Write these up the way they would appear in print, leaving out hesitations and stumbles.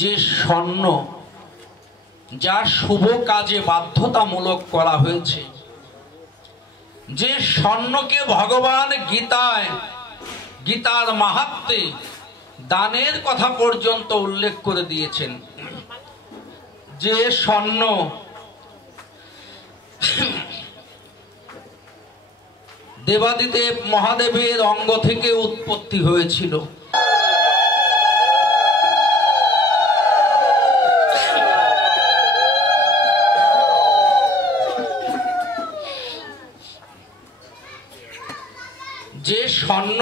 যে স্বর্ণ যা শুভ কাজে বাধ্যতামূলক করা হয়েছে, যে স্বর্ণকে ভগবান গীতার মাহাত্ম্যে দানের কথা পর্যন্ত উল্লেখ করে দিয়েছেন, যে স্বর্ণ দেবাদিদেব মহাদেবের অঙ্গ থেকে উৎপত্তি হয়েছিল, যে স্বর্ণ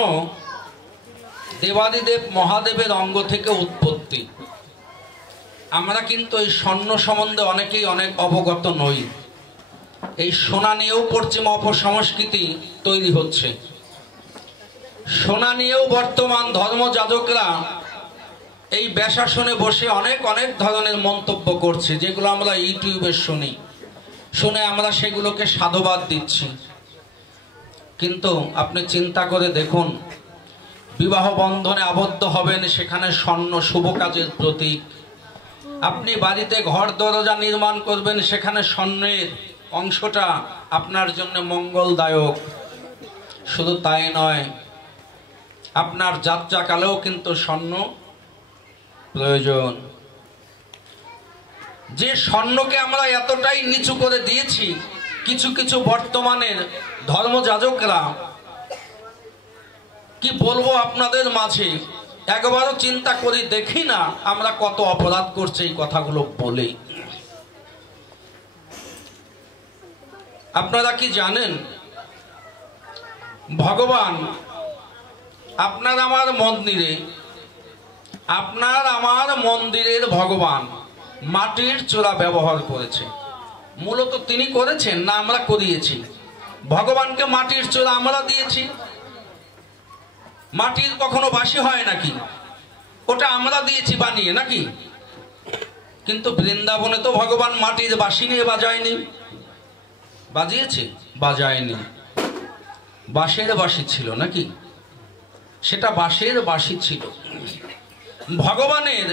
দেবাদিদেব মহাদেবের অঙ্গ থেকে উৎপত্তি, আমরা কিন্তু এই স্বর্ণ সম্বন্ধে অনেকেই অনেক অবগত নই। এই সোনা নিয়েও পশ্চিম অপসংস্কৃতি তৈরি হচ্ছে, সোনা নিয়েও বর্তমান ধর্মযাজকরা এই ব্যাসাসনে বসে অনেক অনেক ধরনের মন্তব্য করছে, যেগুলো আমরা ইউটিউবে শুনে আমরা সেগুলোকে সাধুবাদ দিচ্ছি। কিন্তু আপনি চিন্তা করে দেখুন, বিবাহ বন্ধনে আবদ্ধ হবেন, সেখানে স্বর্ণ শুভ কাজের প্রতীক। আপনি বাড়িতে ঘর দরজা নির্মাণ করবেন, সেখানে স্বর্ণের অংশটা আপনার জন্য মঙ্গলদায়ক। শুধু তাই নয়, আপনার যাত্রাকালেও কিন্তু স্বর্ণ প্রয়োজন। যে স্বর্ণকে আমরা এতটাই নিচু করে দিয়েছি, কিছু কিছু বর্তমানের ধর্মযাজকরা, কি বলবো আপনাদের মাঝে, একবারও চিন্তা করে দেখি না আমরা কত অপরাধ করছি এই কথাগুলো বলে। আপনারা কি জানেন, ভগবান আপনার আমার মন্দিরের ভগবান মাটির চূড়া ব্যবহার করেছে। মূলত তিনি করেছেন না আমরা করিয়েছি? ভগবানকে মাটির চূড়া আমরা দিয়েছি। মাটির কখনো বাসি হয় নাকি? ওটা আমরা দিয়েছি বানিয়ে নাকি? কিন্তু বৃন্দাবনে তো ভগবান মাটির বাসি নিয়ে বাজায়নি। বাজিয়েছে? বাজায়নি। বাঁশের বাঁশি ছিল নাকি? সেটা বাঁশের বাঁশি ছিল। ভগবানের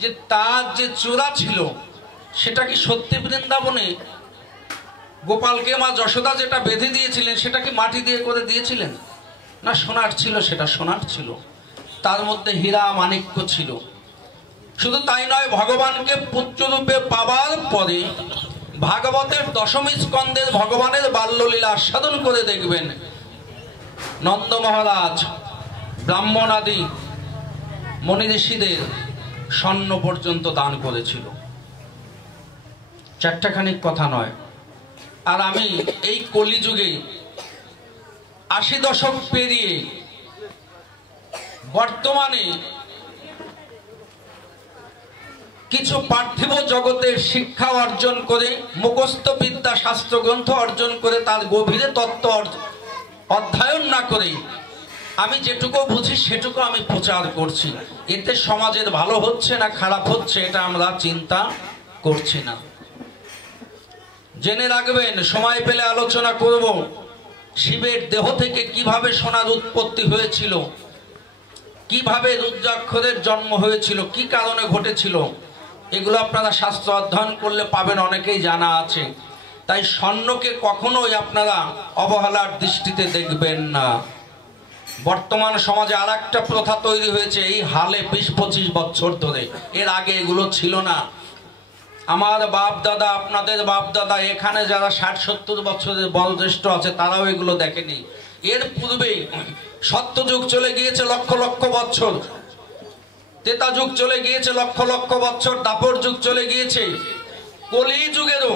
যে তার যে চূড়া ছিল, সেটা কি সত্যি বৃন্দাবনে গোপালকে মা যশোদা যেটা বেঁধে দিয়েছিলেন, সেটা কি মাটি দিয়ে করে দিয়েছিলেন? না, সোনার ছিল। সেটা সোনার ছিল, তার মধ্যে হীরা মাণিক্য ছিল। শুধু তাই নয়, ভগবানকে পুত্ররূপে পাবার পরে ভাগবতের দশম স্কন্ধের ভগবানের বাল্যলীলা আস্বাদন করে দেখবেন, নন্দ মহারাজ ব্রাহ্মণ আদি মনি ঋষিদের স্বর্ণ পর্যন্ত দান করেছিল। চারটাখানিক কথা নয়। আর আমি এই কলিযুগে ৮০ দশক পেরিয়ে বর্তমানে কিছু পার্থিব জগতের শিক্ষা অর্জন করে, মুখস্থ বিদ্যা শাস্ত্র গ্রন্থ অর্জন করে, তার গভীরে তত্ত্ব অধ্যয়ন না করে আমি যেটুকু বুঝি সেটুকু আমি প্রচার করছি। এতে সমাজের ভালো হচ্ছে না খারাপ হচ্ছে, এটা আমরা চিন্তা করছি না। জেনে রাখবেন, সময় পেলে আলোচনা করব, শিবের দেহ থেকে কিভাবে সোনার উৎপত্তি হয়েছিল, কিভাবে রুদ্রাক্ষরের জন্ম হয়েছিল, কি কারণে ঘটেছিল। এগুলো আপনারা শাস্ত্র অধ্যয়ন করলে পাবেন, অনেকেই জানা আছে। তাই স্বর্ণকে কখনোই আপনারা অবহেলার দৃষ্টিতে দেখবেন না। বর্তমান সমাজে আর একটা প্রথা তৈরি হয়েছে এই হালে ২০-২৫ বছর ধরে, এর আগে এগুলো ছিল না। আমার বাপ দাদা, আপনাদের বাপ দাদা, এখানে যারা ৬০-৭০ বছরের বয়োজ্যেষ্ঠ আছে, তারাও এগুলো দেখেনি। এর পূর্বেই সত্যযুগ চলে গিয়েছে লক্ষ লক্ষ বছর, ত্রেতা যুগ চলে গিয়েছে লক্ষ লক্ষ বছর, দাপর যুগ চলে গিয়েছে, কলি যুগেরও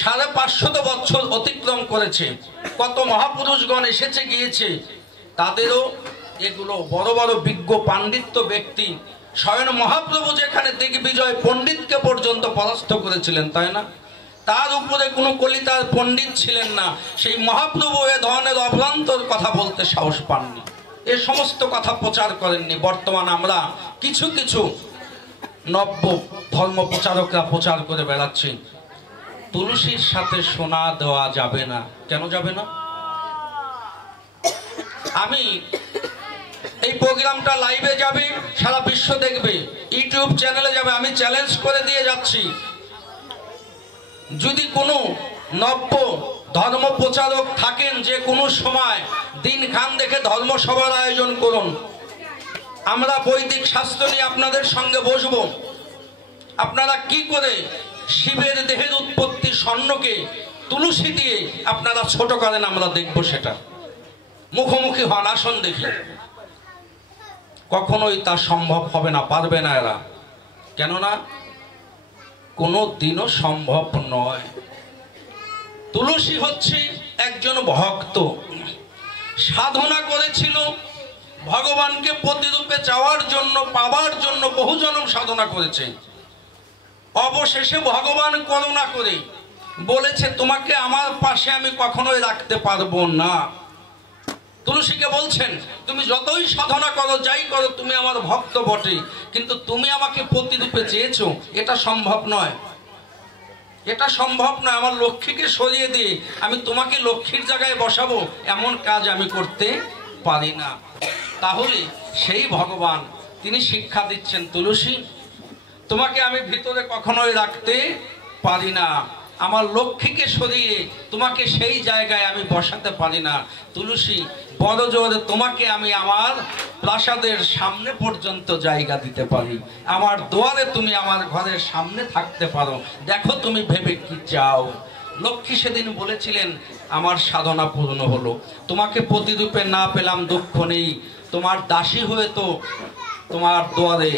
৫৫০ বছর অতিক্রম করেছে। কত মহাপুরুষগণ এসেছে গিয়েছে, তাদেরও এগুলো বড় বড় বিজ্ঞ পাণ্ডিত্য ব্যক্তি, স্বয়ং মহাপ্রভু যেখানে দিগ্বিজয় পণ্ডিতকে পর্যন্ত পরাস্ত করেছিলেন, তাই না? তার উপরে কোনো কলিতার পণ্ডিত ছিলেন না। সেই মহাপ্রভু এ ধরনের অভ্রান্তর কথা বলতে সাহস পাননি, এ সমস্ত কথা প্রচার করেননি। বর্তমান আমরা কিছু কিছু নব্য ধর্ম প্রচারকরা প্রচার করে বেড়াচ্ছি, তুলসীর সাথে সোনা দেওয়া যাবে না। কেন যাবে না? আমি এই প্রোগ্রামটা লাইভে যাবে, সারা বিশ্ব দেখবে, ইউটিউব চ্যানেলে যাবে। আমি চ্যালেঞ্জ করে দিয়ে যাচ্ছি, যদি কোনো নব্য ধর্ম প্রচারক থাকেন যে কোনো সময় দিন খান দেখে ধর্মসভার আয়োজন করুন। আমরা বৈদিক শাস্ত্র নিয়ে আপনাদের সঙ্গে বসবো। আপনারা কি করে শিবের দেহের উৎপত্তি স্বর্ণকে তুলসী দিয়ে আপনারা ছোট করেন, আমরা দেখব সেটা। মুখোমুখি হন, আসন দেখি। কখনোই তা সম্ভব হবে না, পারবে না এরা। কেননা কোনো দিনও সম্ভব নয়। তুলসী হচ্ছে একজন ভক্ত, সাধনা করেছিল ভগবানকে প্রতিরূপে চাওয়ার জন্য, পাবার জন্য বহু জনম সাধনা করেছে। অবশেষে ভগবান করুণা করে বলেছে, তোমাকে আমার পাশে আমি কখনোই রাখতে পারবো না। তুলসীকে বলছেন, তুমি যতই সাধনা করো, যাই করো, তুমি আমার ভক্ত বটে, কিন্তু তুমি আমাকে প্রতিরূপে চেয়েছো, এটা সম্ভব নয়। এটা সম্ভব নয়। আমার লক্ষ্মীকে সরিয়ে দিয়ে আমি তোমাকে লক্ষ্মীর জায়গায় বসাবো, এমন কাজ আমি করতে পারি না। তাহলে সেই ভগবান তিনি শিক্ষা দিচ্ছেন, তুলসী তোমাকে আমি ভিতরে কখনোই রাখতে পারি না। আমার লক্ষ্মীকে সরিয়ে তোমাকে সেই জায়গায় আমি বসাতে পারি না। তুলসী বড় জোরে তোমাকে আমি আমার প্রাসাদের সামনে পর্যন্ত জায়গা দিতে পারি, আমার দুয়ারে তুমি আমার ঘরের সামনে থাকতে পারো, দেখো তুমি ভেবে কি চাও। লক্ষ্মী সেদিন বলেছিলেন, আমার সাধনা পূর্ণ হলো, তোমাকে প্রতিরূপে না পেলাম দুঃখ নেই, তোমার দাসী হয়ে তো তোমার দুয়ারে,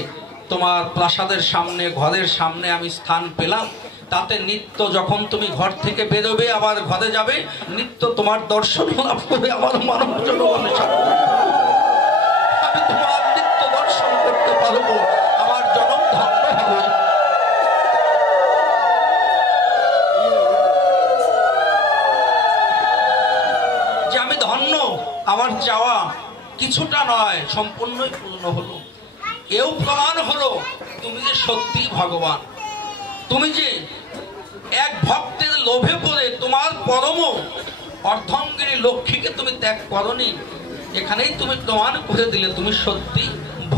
তোমার প্রাসাদের সামনে, ঘরের সামনে আমি স্থান পেলাম। তাতে নিত্য যখন তুমি ঘর থেকে বেরোবে, আবার ঘরে যাবে, নিত্য তোমার দর্শন লাভ করে আমার মানব জনগণের সামনে আমি তোমার নিত্য দর্শন করতে পারবো, আমার জনম ধন্য হবে। যে আমি ধন্য, আমার চাওয়া কিছুটা নয়, সম্পূর্ণই পূর্ণ হলো। এও প্রমাণ হলো তুমি যে সত্যি ভগবান। তুমি যে এক ভক্তের লোভে পড়ে তোমার পরম অর্ধাঙ্গিনী লক্ষ্মীকে তুমি ত্যাগ করনি, এখানেই তুমি প্রমাণ করে দিলে তুমি সত্যি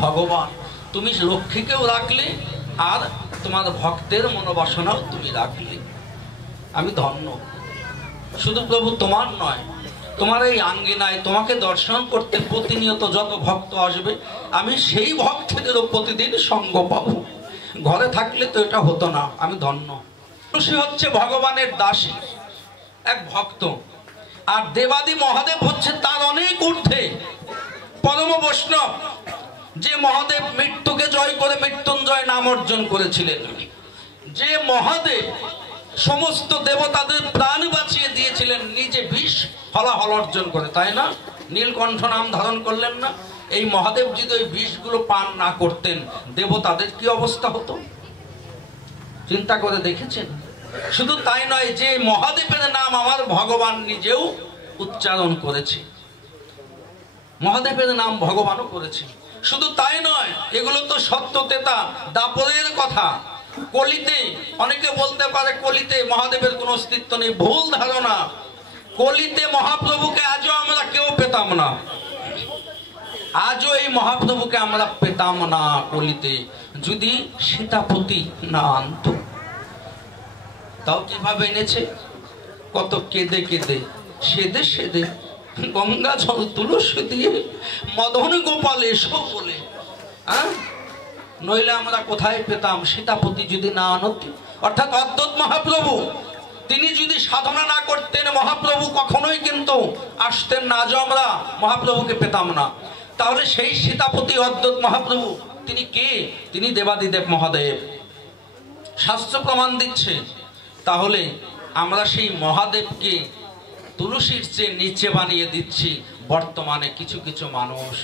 ভগবান। তুমি লক্ষ্মীকেও রাখলে, আর তোমার ভক্তের মনোবাসনাও তুমি রাখলে। আমি ধন্য। শুধু প্রভু তোমার নয়, তোমার এই আঙ্গিনায় তোমাকে দর্শন করতে প্রতিনিয়ত যত ভক্ত আসবে, আমি সেই ভক্তদেরও প্রতিদিন সঙ্গ পাবো। ঘরে থাকলে তো এটা হতো না। আমি ধন্য। তুলসী হচ্ছে ভগবানের দাসী, এক ভক্ত। আর দেবাদি মহাদেব হচ্ছে তার অনেক ঊর্ধ্বে পরম বৈষ্ণব, যে মহাদেব মৃত্যুকে জয় করে মৃত্যুঞ্জয় নাম অর্জন করেছিলেন, যে মহাদেব সমস্ত দেবতাদের প্রাণ বাঁচিয়ে দিয়েছিলেন নিজে বিষ ফলাফল অর্জন করে, তাই না? নীলকণ্ঠ নাম ধারণ করলেন না? এই মহাদেব যদি ওই বিষগুলো পান না করতেন, দেবতাদের কি অবস্থা হতো চিন্তা করে দেখেছেন? শুধু তাই নয়, যে মহাদেবের নাম আমার ভগবান নিজেও উচ্চারণ করেছে, মহাদেবের নাম ভগবানও করেছে। শুধু তাই নয়, এগুলো তো সত্য তেতা দাপরের কথা। কলিতে অনেকে বলতে পারে কলিতে মহাদেবের কোনো অস্তিত্ব নেই, ভুল ধারণা। কলিতে মহাপ্রভুকে আজও আমরা কেউ পেতাম না, আজও এই মহাপ্রভুকে আমরা পেতাম না কলিতে, যদি সীতাপতি না আনত। তাও কিভাবে এনেছে? কত কেঁদে কেঁদে, সেদে সেদে, গঙ্গা জল তুলসী দিয়ে মদন গোপাল এসো বলে। নইলে আমরা কোথায় পেতাম সীতাপতি যদি না আনত? অর্থাৎ অদ্বৈত মহাপ্রভু তিনি যদি সাধনা না করতেন, মহাপ্রভু কখনোই কিন্তু আসতেন না, আজও আমরা মহাপ্রভুকে পেতাম না। তাহলে সেই সীতাপতি অদ্বৈত মহাপ্রভু তিনি কে? তিনি দেবাদিদেব মহাদেব। শাস্ত্র প্রমাণ দিচ্ছে। তাহলে আমরা সেই মহাদেবকে তুলসীর চেয়ে নিচে বানিয়ে দিচ্ছি বর্তমানে কিছু কিছু মানুষ।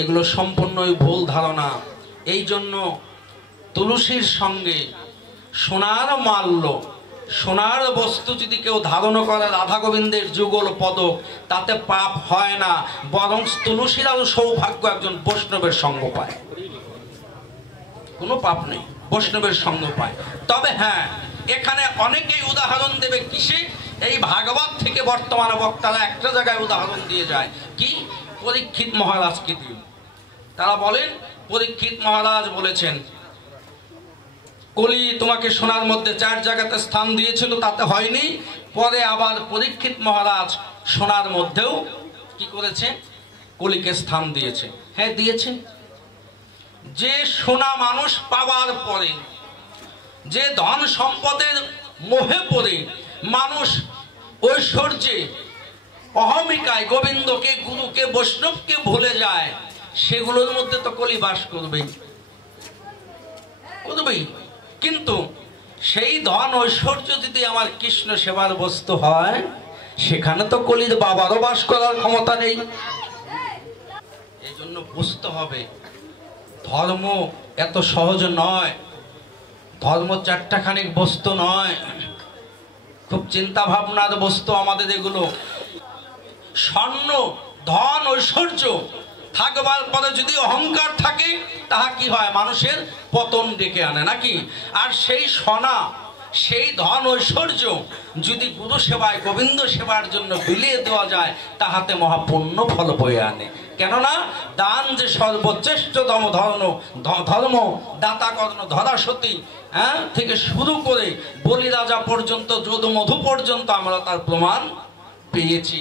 এগুলো সম্পূর্ণই ভুল ধারণা। এই জন্য তুলসীর সঙ্গে সোনার মাল্য, সোনার বস্তু যদি কেউ ধারণ করে, রাধা গোবিন্দের যুগল পদক, তাতে পাপ হয় না, বরং তুলসীর আরো সৌভাগ্য, একজন বৈষ্ণবের সঙ্গ পায়, কোনো পাপ নেই, বৈষ্ণবের সঙ্গ পায়। তবে হ্যাঁ, এখানে অনেকেই উদাহরণ দেবে কিসে? এই ভাগবত থেকে বর্তমান বক্তারা একটা জায়গায় উদাহরণ দিয়ে যায়, কি পরীক্ষিত মহারাজকে দিন। তারা বলেন, পরীক্ষিত মহারাজ বলেছেন, কলি তোমাকে সোনার মধ্যে 4 জায়গাতে স্থান দিয়েছিল, তাতে হয়নি। পরে আবার পরীক্ষিত মহারাজ সোনার মধ্যেও কি করেছে? কলিকে স্থান দিয়েছে। হ্যাঁ, দিয়েছে। যে সোনা মানুষ পাওয়ার পরে, যে ধন সম্পদের মোহে পড়ে মানুষ ঐশ্বর্যে অহমিকায় গোবিন্দকে, গুরুকে, বৈষ্ণবকে ভুলে যায়, সেগুলোর মধ্যে তো কলি বাস করবেই। কিন্তু সেই ধন ঐশ্বর্য যদি আমার কৃষ্ণ সেবার বস্তু হয়, সেখানে তো কলির বাবারও বাস করার ক্ষমতা নেই। এই জন্য বুঝতে হবে, ধর্ম এত সহজ নয়। ধর্ম 4খানিক বস্তু নয়, খুব চিন্তা ভাবনার বস্তু আমাদের এগুলো। স্বর্ণ, ধন, ঐশ্বর্য থাকবার পরে যদি অহংকার থাকে, তাহা কি হয়? মানুষের পতন ডেকে আনে, নাকি? আর সেই সোনা, সেই ধন, ঐশ্বর্য যদি গুরু সেবায়, গোবিন্দ সেবার জন্য বিলিয়ে দেওয়া যায়, তাহাতে মহাপুণ্য ফল বয়ে আনে। কেননা দান যে সর্বশ্রেষ্ঠতম ধর্ম, দাতা কর্ণ ধরা সতী থেকে শুরু করে বলি রাজা পর্যন্ত, যদু মধু পর্যন্ত আমরা তার প্রমাণ পেয়েছি।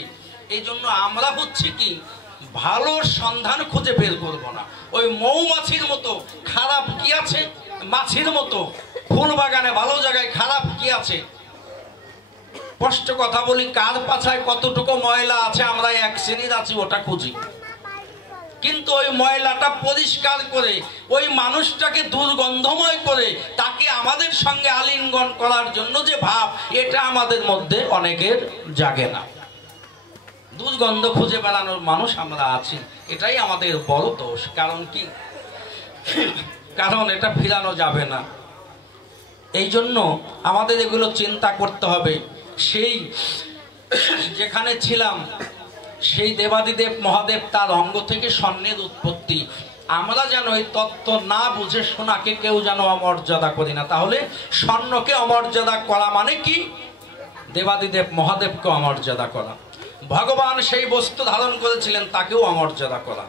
এই জন্য আমরা হচ্ছে কি, ভালোর সন্ধান খুঁজে বের করব না। ওই মৌমাছির মতো খারাপ কি আছে, মাছির মতো ফুল বাগানে ভালো জায়গায় খারাপ কি আছে? স্পষ্ট কথা বলি, কার পাছায় কতটুকু ময়লা আছে আমরা এক শ্রেণীর আছি, ওটা খুঁজি। কিন্তু ওই ময়লাটা পরিষ্কার করে, ওই মানুষটাকে দুর্গন্ধময় করে, তাকে আমাদের সঙ্গে আলিঙ্গন করার জন্য যে ভাব, এটা আমাদের মধ্যে অনেকের জাগে না। দুর্গন্ধ খুঁজে বেড়ানোর মানুষ আমরা আছি, এটাই আমাদের বড় দোষ। কারণ কি? কারণ এটা ফিরানো যাবে না। এই জন্য আমাদের এগুলো চিন্তা করতে হবে। সেই যেখানে ছিলাম, সেই দেবাদিদেব মহাদেব, তার অঙ্গ থেকে স্বর্ণের উৎপত্তি। আমরা যেন এই তত্ত্ব না বুঝে সোনাকে কেউ যেন অমর্যাদা করি না। তাহলে স্বর্ণকে অমর্যাদা করা মানে কি? দেবাদিদেব মহাদেবকে অমর্যাদা করা। ভগবান সেই বস্তু ধারণ করেছিলেন, তাকেও অমর্যাদা করা।